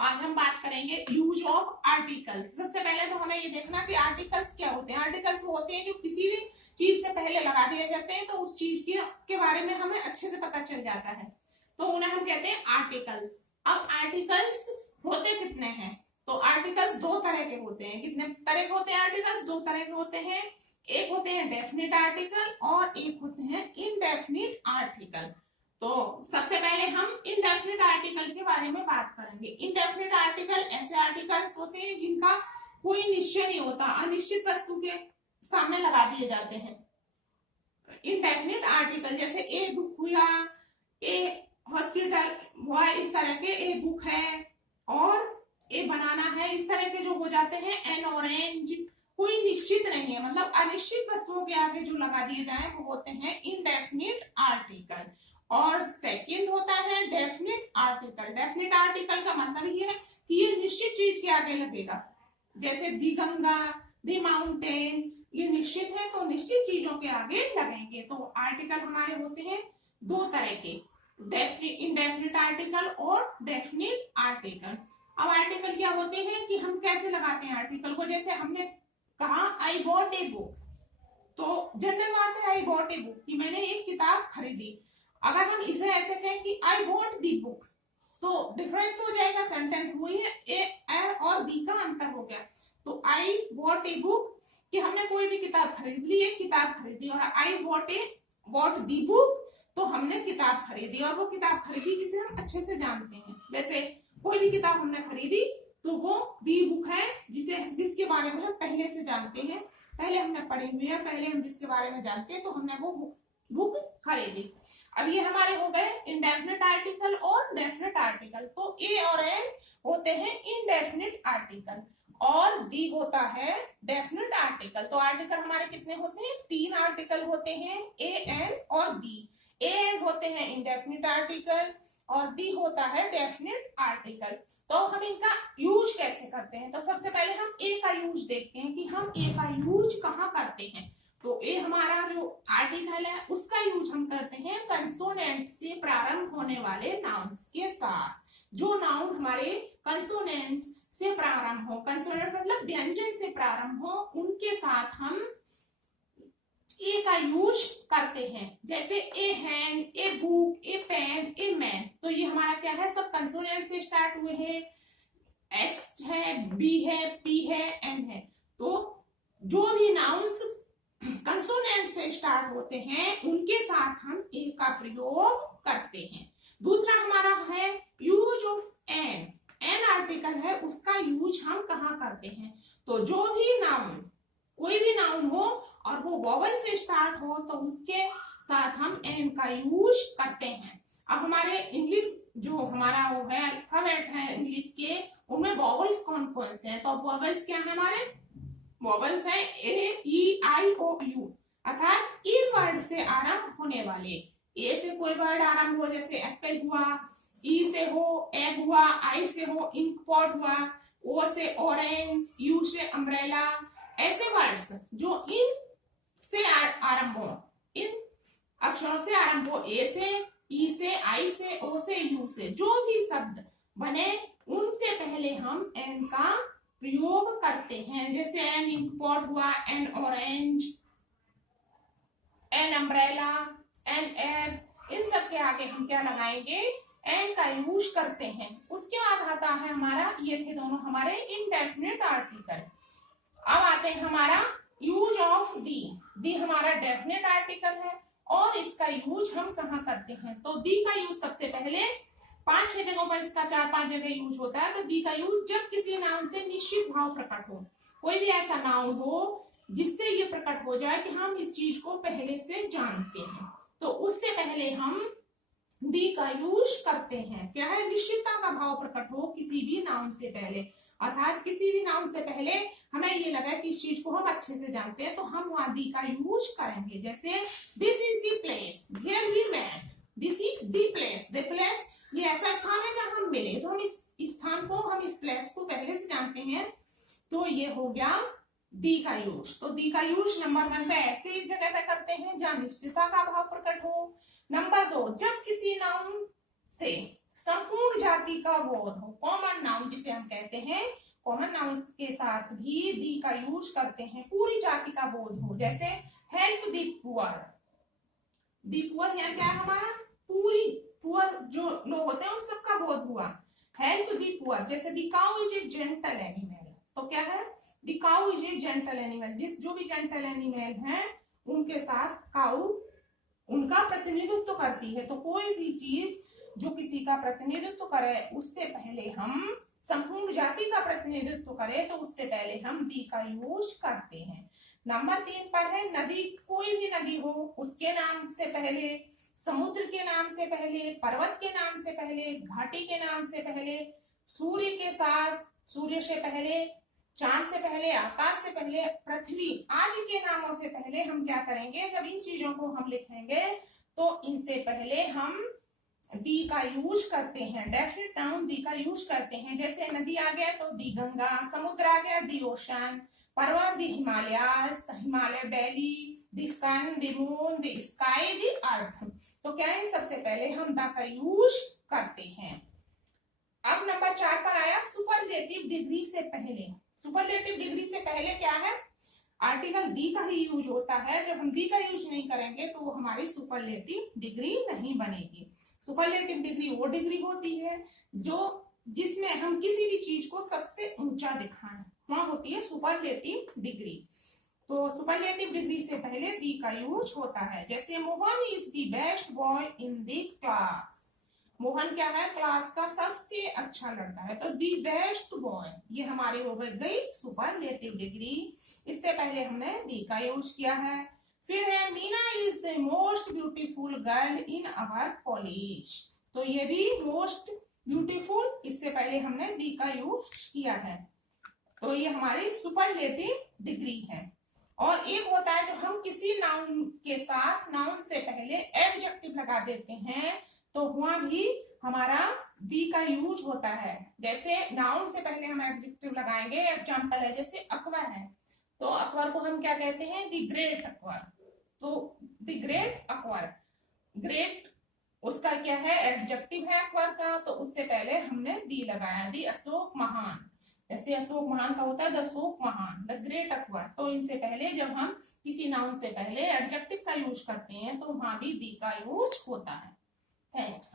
आज हम बात करेंगे यूज ऑफ आर्टिकल्स। सबसे पहले तो हमें ये देखना कि आर्टिकल्स क्या होते हैं। आर्टिकल्स वो होते हैं जो किसी भी चीज से पहले लगा दिए जाते हैं, तो उस चीज के बारे में हमें अच्छे से पता चल जाता है, तो उन्हें हम कहते हैं आर्टिकल्स। अब आर्टिकल्स होते कितने हैं? तो आर्टिकल्स दो तरह के होते हैं। कितने तरह के होते हैं आर्टिकल्स? दो तरह के होते हैं। एक होते हैं डेफिनेट आर्टिकल और एक होते हैं इनडेफिनिट आर्टिकल। तो सबसे पहले हम इनडेफिनिट आर्टिकल के बारे में बात करेंगे। इनडेफिनिट आर्टिकल ऐसे आर्टिकल्स होते हैं जिनका कोई निश्चय नहीं होता, अनिश्चित वस्तु के सामने लगा दिए जाते हैं। इनडेफिनिट आर्टिकल जैसे ए बुक हुआ, ए हॉस्पिटल हुआ, इस तरह के ए बुक है और ए बनाना है, इस तरह के जो हो जाते हैं। एन ऑरेंज कोई निश्चित नहीं है, मतलब अनिश्चित वस्तुओं के आगे जो लगा दिए जाए वो होते हैं इनडेफिनिट आर्टिकल। और सेकंड होता है डेफिनिट आर्टिकल। डेफिनिट आर्टिकल का मतलब ये है कि ये निश्चित चीज के आगे लगेगा, जैसे दी गंगा, दी माउंटेन, ये निश्चित है तो निश्चित चीजों के आगे लगेंगे। तो आर्टिकल हमारे होते हैं दो तरह के, इनडेफिनिट आर्टिकल और डेफिनिट आर्टिकल। अब आर्टिकल क्या होते हैं कि हम कैसे लगाते हैं आर्टिकल को? जैसे हमने कहा आई गॉट ए बुक, तो जनरल बात है आई गॉट ए बुक कि मैंने एक किताब खरीदी। अगर हम इसे ऐसे कहें कि आई गॉट दी बुक, तो डिफरेंस हो जाएगा, सेंटेंस वही है, ए और बी का अंतर हो गया। तो आई गॉट ए बुक कि हमने कोई भी किताब खरीद ली, एक किताब खरीदी, और आई गॉट दी बुक तो हमने किताब खरीदी, और वो किताब खरीदी जिसे हम अच्छे से जानते हैं। वैसे कोई भी किताब हमने खरीदी तो वो दी बुक है जिसके बारे में हम पहले से जानते हैं, पहले हमने पढ़ी हुई है, पहले हम जिसके बारे में जानते हैं तो हमने वो बुक खरीदी। अब ये हमारे हो गए इनडेफिनिट आर्टिकल और डेफिनिट आर्टिकल। तो ए और एन होते हैं इनडेफिनिट आर्टिकल और दी होता है डेफिनिट आर्टिकल। तो आर्टिकल हमारे कितने होते हैं? तीन आर्टिकल होते हैं, ए एन और बी। ए एन होते हैं इनडेफिनिट आर्टिकल और दी होता है डेफिनिट आर्टिकल। तो हम इनका यूज कैसे करते हैं? तो सबसे पहले हम ए का यूज देखते हैं कि हम ए का यूज कहाँ करते हैं। तो ए हमारा जो आर्टिकल है उसका यूज हम करते हैं कंसोनेंट से प्रारंभ होने वाले नाउन्स के साथ। जो नाउन हमारे कंसोनेंट से प्रारंभ हो, कंसोनेंट मतलब व्यंजन से प्रारंभ हो, उनके साथ हम ए का यूज करते हैं। जैसे a hand, a book, a pen, a man, तो ये हमारा क्या है? सब कंसोनेंट से स्टार्ट हुए हैं। एस है, बी है, पी है, एन है। तो जो भी नाउन्स कंसोनेंट से स्टार्ट होते हैं उनके साथ हम ए का प्रयोग करते हैं। दूसरा हमारा है use of an. An article है, उसका यूज हम कहाँ करते हैं? तो जो भी नाउन, कोई भी नाउन हो और वो वॉवल से स्टार्ट हो तो उसके साथ हम एन का यूज करते हैं। अब हमारे इंग्लिश जो हमारा वो है अल्फाबेट है इंग्लिश के, उनमें वॉवल्स कौन कौन से हैं? तो वॉवल्स क्या है हमारे? वॉवल्स है ए, ई, आई, ओ, यू, अर्थात इन वर्ड से आरंभ होने वाले। ए से कोई वर्ड आरंभ हो, जैसे एप्पल हुआ, ई से हो एग हुआ, आई से हो इंक पॉट हुआ, ओ से ऑरेंज, यू से अम्ब्रेला, ऐसे वर्ड्स जो इन से आरंभ हो, इन अक्षरों से आरंभ हो, ए से, ई से, आई से, ओ से, यू से, जो भी शब्द बने उनसे पहले हम एन का प्रयोग करते हैं। जैसे एन इंक पॉट हुआ, an orange, an umbrella, an egg, इन सब के आगे हम क्या लगाएंगे? एन का यूज करते हैं। उसके बाद आता है हमारा, ये थे दोनों हमारे इनडेफिनिट आर्टिकल। अब आते हैं हमारा यूज ऑफ दी। दी हमारा डेफिनिट आर्टिकल है और इसका यूज हम कहाँ करते हैं? तो दी का यूज सबसे पहले 5-6 जगहों पर इसका 4-5 जगह यूज होता है। तो दी का यूज जब किसी नाउन से निश्चित भाव प्रकट हो, कोई भी ऐसा नाउन हो जिससे ये प्रकट हो जाए कि हम इस चीज को पहले से जानते हैं, तो उससे पहले हम दी का यूज करते हैं। क्या है? निश्चितता का भाव प्रकट हो किसी भी नाउन से पहले, अर्थात किसी भी नाउन से पहले हमें ये लगा कि इस चीज को हम अच्छे से जानते हैं तो हम वहां दी का यूज करेंगे। जैसे this is the place here we met, this is the place. The place ये ऐसा स्थान है जहां हम मिले, तो हम इस स्थान को, हम इस प्लेस को पहले से जानते हैं, तो ये हो गया दी का यूज। तो दी का यूज नंबर 1 पे ऐसे जगह पे करते हैं जहां निश्चितता का भाव प्रकट हो। नंबर 2, जब किसी नाउन से संपूर्ण जाति का बोध हो, कॉमन नाउन जिसे हम कहते हैं, कॉमन नाउन के साथ भी दी का यूज करते हैं, पूरी जाति का बोध हो। जैसे help the poor, the poor यहाँ क्या है हमारा, पूरी पुअर जो लोग होते हैं उन सबका बोध हुआ। हेल्प दी पुअर, जैसे the cow is a gentle animal, तो क्या है, the cow is a gentle animal, जिस जो भी जेंटल एनिमल है उनके साथ काउ उनका प्रतिनिधित्व करती है। तो कोई भी चीज जो किसी का प्रतिनिधित्व करे उससे पहले हम, संपूर्ण जाति का प्रतिनिधित्व करे तो उससे पहले हम दी का यूज करते हैं। नंबर 3 पर है नदी, कोई भी नदी हो उसके नाम से पहले, समुद्र के नाम से पहले, पर्वत के नाम से पहले, घाटी के नाम से पहले, सूर्य के साथ, सूर्य से पहले, चांद से पहले, आकाश से पहले, पृथ्वी आदि के नामों से पहले हम क्या करेंगे, जब इन चीजों को हम लिखेंगे तो इनसे पहले हम दी का यूज करते हैं, डेफिनेट नाउन दी का यूज करते हैं। जैसे नदी आ गया तो दी गंगा, समुद्र आ गया दी ओशन, पर्वत दी हिमालयास, हिमालय वैली, दी सन, दी मून, दी स्काई, दी अर्थ। तो क्या है, सबसे पहले हम द का यूज करते हैं। अब नंबर 4 पर आया सुपरलेटिव डिग्री से पहले। सुपरलेटिव डिग्री से पहले क्या है, आर्टिकल दी का ही यूज होता है। जब हम दी का यूज नहीं करेंगे तो वो हमारी सुपरलेटिव डिग्री नहीं बनेगी। सुपरलेटिव डिग्री वो डिग्री होती है जो जिसमें हम किसी भी चीज को सबसे ऊंचा दिखाएं, वहां होती है सुपरलेटिव डिग्री। तो सुपरलेटिव डिग्री से पहले दी का यूज होता है। जैसे Mohan is the best boy in the class, Mohan क्या है, क्लास का सबसे अच्छा लड़का है। तो दी बेस्ट बॉय ये हमारी हो गई सुपरलेटिव डिग्री, इससे पहले हमने दी का यूज किया है। फिर है Meena is the most beautiful girl in our college, तो ये भी मोस्ट ब्यूटीफुल, इससे पहले हमने दी का यूज किया है। तो ये हमारी सुपरलेटिव डिग्री है। और एक होता है जो हम किसी नाउन के साथ, नाउन से पहले एडजेक्टिव लगा देते हैं, तो वहां भी हमारा दी का यूज होता है। जैसे नाउन से पहले हम एडजेक्टिव लगाएंगे, एग्जांपल है जैसे अकबर है, तो अकबर को हम क्या कहते हैं, दी ग्रेट अकबर। तो दी ग्रेट अकबर, ग्रेट उसका क्या है, एडजेक्टिव है अकबर का, तो उससे पहले हमने दी लगाया। दी अशोक महान, जैसे अशोक महान का होता है द अशोक महान, द ग्रेट अकबर। तो इनसे पहले जब हम किसी नाउन से पहले एडजेक्टिव का यूज करते हैं तो वहां भी दी का यूज होता है। थैंक्स।